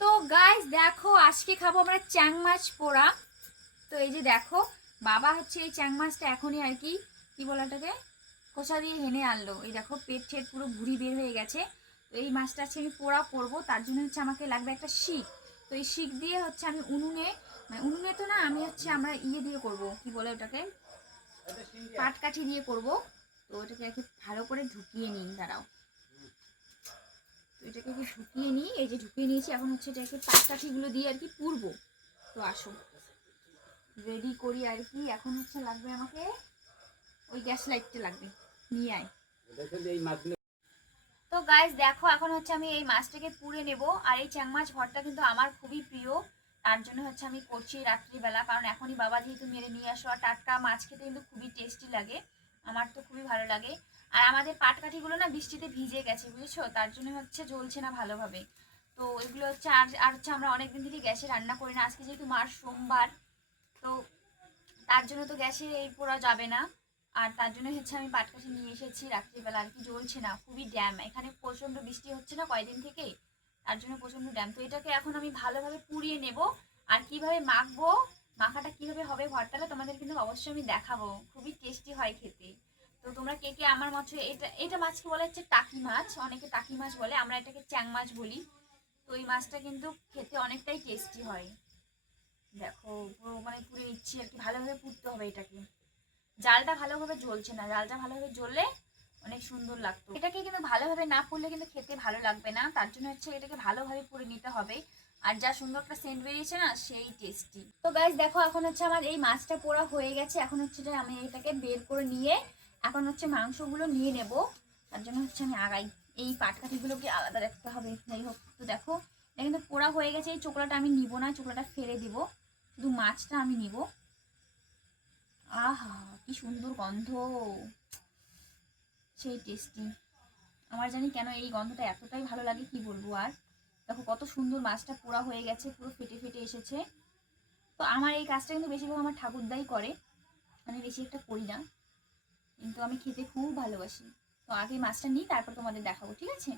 তো গাইস দেখো আজকে খাবো আমরা চ্যাং মাছ পোড়া। তো এই যে দেখো বাবা হচ্ছে এই চ্যাং মাছটা এখনই আর কি কি বলে ওটাকে কষা দিয়ে হেনে আনলো। এই দেখো পেট ঠেট পুরো ভুঁড়ি বের হয়ে গেছে। তো এই মাছটা আজকে আমি পোড়া করবো, তার জন্য হচ্ছে আমাকে লাগবে একটা শিক। তো এই শিক দিয়ে হচ্ছে আমি উনুনে, মানে উনুনে তো না, আমি হচ্ছে আমরা দিয়ে করব, কি বলে ওটাকে, পাটকাঠি দিয়ে করব। তো ওটাকে আর কি ভালো করে ঢুকিয়ে নিই, দাঁড়াও। তো এটাকে কি ঢুকিয়ে নিই, এই যে ঢুকিয়ে নিয়েছি। এখন হচ্ছে এটাকে পাটকাঠিগুলো দিয়ে আর কি পুরবো। তো আসো রেডি করি আর কি। এখন হচ্ছে লাগবে আমাকে ওই গ্যাস লাইটটা লাগবে, নিয়ে আয়। তো গাইস দেখো এখন হচ্ছে আমি এই মাছটাকে পুড়ে নেব। আর এই চ্যাং মাছ ভর্তা কিন্তু আমার খুবই প্রিয়, তার জন্য হচ্ছে আমি করছি রাত্রিবেলা, কারণ এখনই বাবা যেহেতু মেরে নিয়ে আসো। আর টাটকা মাছ খেতে কিন্তু খুবই টেস্টি লাগে, আমার তো খুবই ভালো লাগে। আর আমাদের পাটকাঠিগুলো না বৃষ্টিতে ভিজে গেছে বুঝেছো, তার জন্য হচ্ছে জ্বলছে না ভালোভাবে। তো এগুলো হচ্ছে আর হচ্ছে আমরা অনেকদিন থেকে গ্যাসে রান্না করি না, আজকে যেহেতু মার সোমবার, তো তার জন্য তো গ্যাসে এই পোড়া যাবে না। আর তার জন্য হচ্ছে আমি পাটকাঠি নিয়ে এসেছি রাত্রিবেলা, আর কি জ্বলছে না, খুবই ড্যাম, এখানে প্রচণ্ড বৃষ্টি হচ্ছে না কয়দিন থেকে, তার জন্য প্রচণ্ড ড্যাম। তো এটাকে এখন আমি ভালোভাবে পুড়িয়ে নেব। আর কিভাবে মাখবো, মাখাটা কিভাবে হবে ভর্তাটা তোমাদের কিন্তু অবশ্যই আমি দেখাবো, খুবই টেস্টি হয় খেতে। তো তোমরা কে কে আমার মতো, এটা এটা মাছকে বলা হচ্ছে টাকি মাছ, অনেকে টাকি মাছ বলে, আমরা এটাকে চ্যাং মাছ বলি। তো এই মাছটা কিন্তু খেতে অনেকটাই টেস্টি হয়। দেখো পুরো মানে পুড়ে নিচ্ছি আর কি, ভালোভাবে পুড়তে হবে এটাকে। জালটা ভালোভাবে জ্বলছে না, জালটা ভালোভাবে জ্বললে অনেক সুন্দর লাগতো। এটাকে কিন্তু ভালোভাবে না পুড়লে কিন্তু খেতে ভালো লাগবে না, তার জন্য হচ্ছে এটাকে ভালোভাবে পুড়ে নিতে হবে। আর যা সুন্দর একটা সেন্ট বেরিয়েছে না, সেই টেস্টি। তো গাইস দেখো এখন হচ্ছে আমার এই মাছটা পোড়া হয়ে গেছে। এখন হচ্ছে যে আমি এটাকে বের করে নিয়ে এখন হচ্ছে মাংসগুলো নিয়ে নেব। তার জন্য হচ্ছে আমি আগাই, এই পাটকাঠিগুলোকে আলাদা রাখতে হবে। যাই হোক, তো দেখো এটা কিন্তু পোড়া হয়ে গেছে। এই চোকলাটা আমি নিব না, চোকলাটা ফেলে দিব, শুধু মাছটা আমি নিব। আহা কি সুন্দর গন্ধ, সেই টেস্টি। আমার জানি কেন এই গন্ধটা এতটাই ভালো লাগে, কি বলবো আর। দেখো কত সুন্দর মাছটা পোড়া হয়ে গেছে, পুরো ফেটে ফেটে এসেছে। তো আমার এই কাজটা কিন্তু বেশিরভাগ আমার ঠাকুরদাই করে, আমি বেশি একটা করি না, কিন্তু আমি খেতে খুব ভালোবাসি। তো আগে মাছটা নিই, তারপর তোমাদের দেখাবো, ঠিক আছে।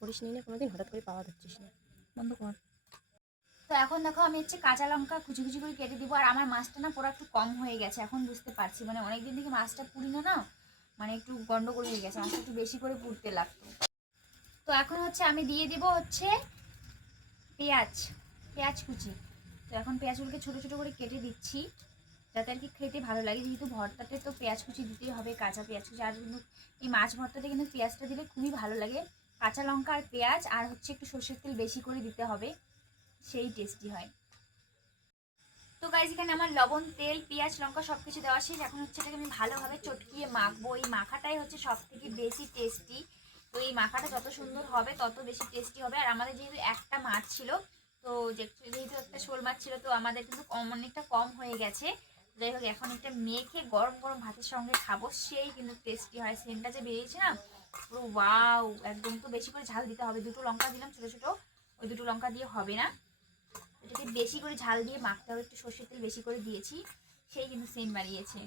করিস নি না কোনোদিন, হঠাৎ করে পাওয়া যাচ্ছিস না, বন্ধ কর। তো এখন দেখো আমি হচ্ছে কাঁচা লঙ্কা কুচি কুচি করে কেটে দিব। আর আমার মাছটা না পুরো একটু কম হয়ে গেছে, এখন বুঝতে পারছি, মানে অনেকদিন থেকে মাছটা পুড়ি না, না মানে একটু গন্ডগোল হয়ে গেছে, মাছটা একটু বেশি করে পুড়তে লাগতো। তো এখন হচ্ছে আমি দিয়ে দিব হচ্ছে পেঁয়াজ, পেঁয়াজ কুচি। তো এখন পেঁয়াজগুলোকে ছোটো ছোটো করে কেটে দিচ্ছি, যাতে আর কি খেতে ভালো লাগে, যেহেতু ভর্তাতে তো পেঁয়াজ কুচি দিতেই হবে, কাঁচা পেঁয়াজ কুচি। আর কিন্তু এই মাছ ভর্তাতে কিন্তু পেঁয়াজটা দিলে খুবই ভালো লাগে। কাঁচা লঙ্কা আর পেঁয়াজ আর হচ্ছে একটু সর্ষের তেল বেশি করে দিতে হবে, সেই টেস্টি হয়। তো গাইজ এখানে আমার লবণ তেল পেঁয়াজ লঙ্কা সব কিছু দেওয়া শেষ। এখন হচ্ছে এটাকে আমি ভালোভাবে চটকিয়ে মাখবো, এই মাখাটাই হচ্ছে সব থেকে বেশি টেস্টি। তো এই মাখাটা যত সুন্দর হবে তত বেশি টেস্টি হবে। আর আমাদের যেহেতু একটা মাছ ছিল, তো যেহেতু একটা শোল মাছ ছিল, তো আমাদের কিন্তু অনেকটা কম হয়ে গেছে। যাই হোক এখন এটা মেখে গরম গরম ভাতের সঙ্গে খাবো, সেই কিন্তু টেস্টি হয়। সেন্টটা যে বেরিয়েছে না পুরো ওয়াও একদম। তো বেশি করে ঝাল দিতে হবে, দুটো লঙ্কা দিলাম ছোটো ছোটো, ওই দুটো লঙ্কা দিয়ে হবে না, এটাকে বেশি করে ঝাল দিয়ে মাখতে হবে, একটু সর্ষের তেল বেশি করে দিয়েছি, সেই কিন্তু সেন্ট বাড়িয়েছে।